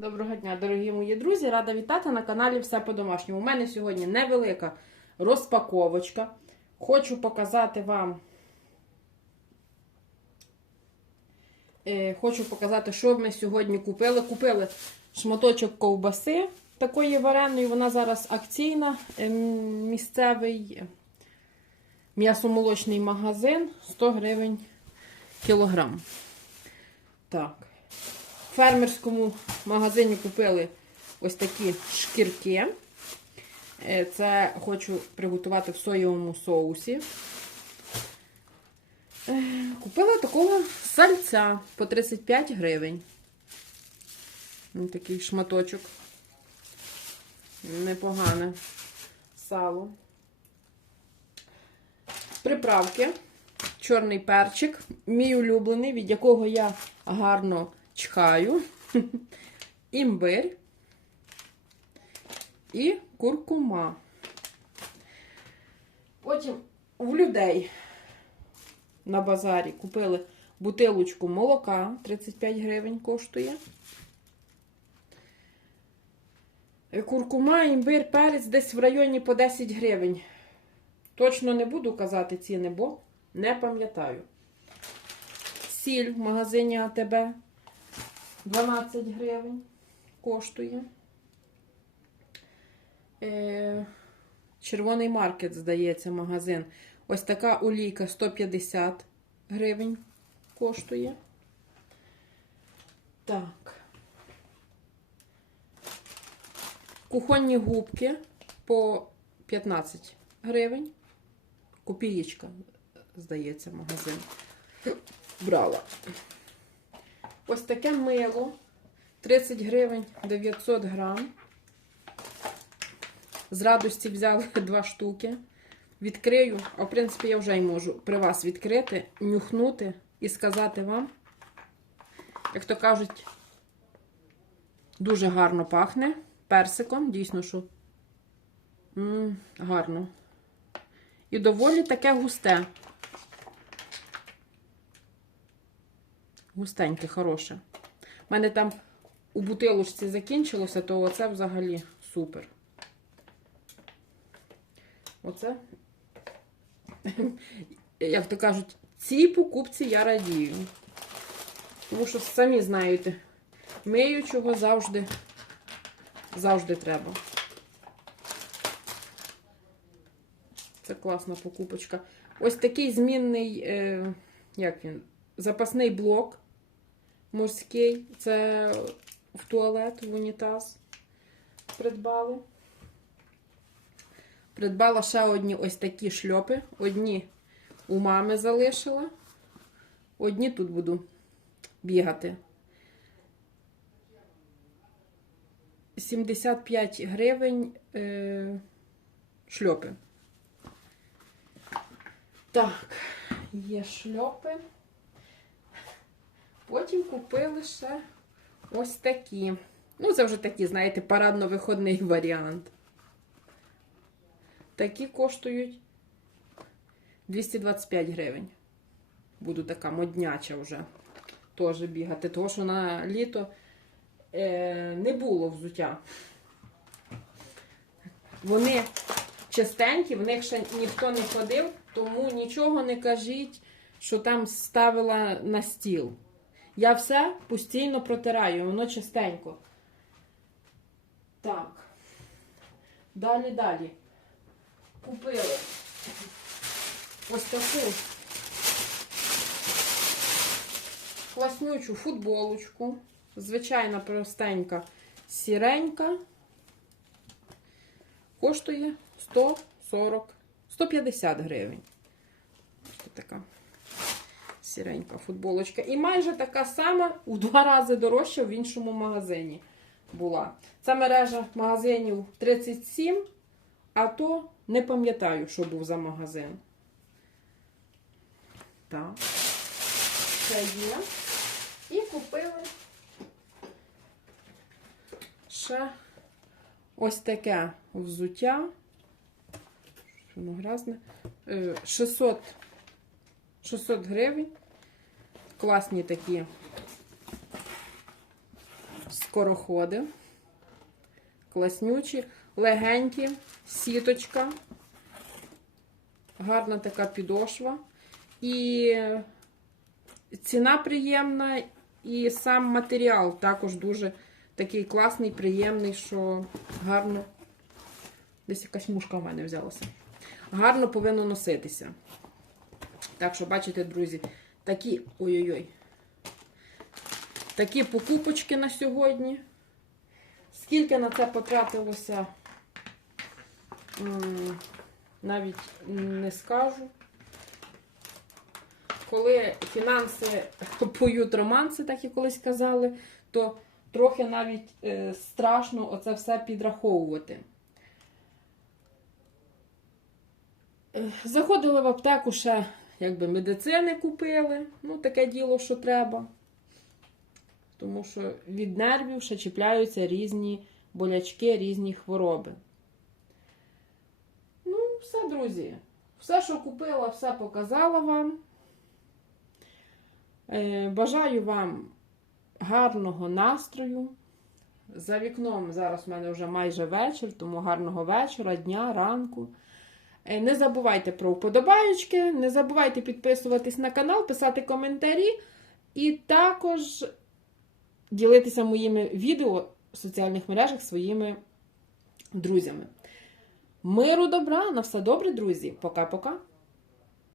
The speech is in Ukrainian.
Доброго дня, дорогі мої друзі! Рада вітати на каналі Все по-домашньому. У мене сьогодні невелика розпаковочка. Хочу показати вам. Е, хочу показати, що ми сьогодні купили. Купили шматочок ковбаси такої вареної. Вона зараз акційна. Е, місцевий м'ясомолочний магазин 100 гривень кілограм. Так. Фермерському магазині купили ось такі шкірки. Е, Це хочу приготувати в соєвому соусі. Е, Купила такого сальця по 35 гривень. Такий шматочок. Непогане сало. Приправки. Чорний перчик, мій улюблений, від якого я гарно чхаю, імбир і куркума. Потім в людей на базарі купили бутилочку молока, 35 гривень коштує. Куркума, імбир, перець десь в районі по 10 гривень. Точно не буду казати ціни, бо не пам'ятаю. Сіль в магазині АТБ 12 гривень коштує. Е, Червоний маркет, здається, магазин. Ось така олійка 150 гривень коштує. Так. Кухонні губки по 15 гривень. Копієчка, здається, магазин. Брала. Ось таке мило. 30 гривень 900 грам. З радості взяли два штуки. Відкрию, а в принципі, я вже й можу при вас відкрити, нюхнути і сказати вам, як то кажуть, дуже гарно пахне персиком. Дійсно, що М, гарно. І доволі таке густе. Густеньке, хороше. У мене там у бутилочці закінчилося, то оце взагалі супер. Оце, як то кажуть, цій покупці я радію. Тому що самі знаєте, миючого завжди, завжди треба. Це класна покупочка. Ось такий змінний, е, як він, запасний блок морський. Це в туалет, в унітаз придбали. Придбала ще одні ось такі шльопи. Одні у мами залишила. Одні тут буду бігати. 75 гривень е, шльопи. Так, є шльопи. Потім купили ще ось такі. Ну, це вже такий, знаєте, парадно-виходний варіант. Такі коштують 225 гривень. Буду така модняча вже теж бігати, тому що на літо е, не було взуття. Вони чистенькі, в них ще ніхто не ходив, тому нічого не кажіть, що там ставила на стіл. Я все постійно протираю, воно чистенько. Так. Далі, далі. Купили ось таку класнючу футболочку. Звичайна простенька сіренька. Коштує 140, 150 гривень. Ось така сіренька футболочка. І майже така сама у два рази дорожча в іншому магазині була. Це мережа магазинів 37, а то не пам'ятаю, що був за магазин. Так, це є. І купили ще ось таке взуття. Що воно грязне. Е, 600, 600 гривень. Класні такі скороходи. Класнючі, легенькі, сіточка. Гарна така підошва. І ціна приємна, і сам матеріал також дуже такий класний, приємний, що гарно. Десь якась мушка в мене взялася. Гарно повинно носитися. Так що, бачите, друзі, такі. Ой-ой-ой. Такі покупочки на сьогодні. Скільки на це потратилося, навіть не скажу. Коли фінанси поють романси, так і колись казали, то трохи навіть е, страшно оце все підраховувати. Е, Заходили в аптеку ще, якби медицини купили. Ну, таке діло, що треба. Тому що від нервів ще чіпляються різні болячки, різні хвороби. Ну, все, друзі. Все, що купила, все показала вам. Е, Бажаю вам гарного настрою. За вікном зараз в мене вже майже вечір, тому гарного вечора, дня, ранку. Е, Не забувайте про вподобаючки, не забувайте підписуватись на канал, писати коментарі і також ділитися моїми відео в соціальних мережах своїми друзями. Миру добра, на все добре, друзі. Пока-пока.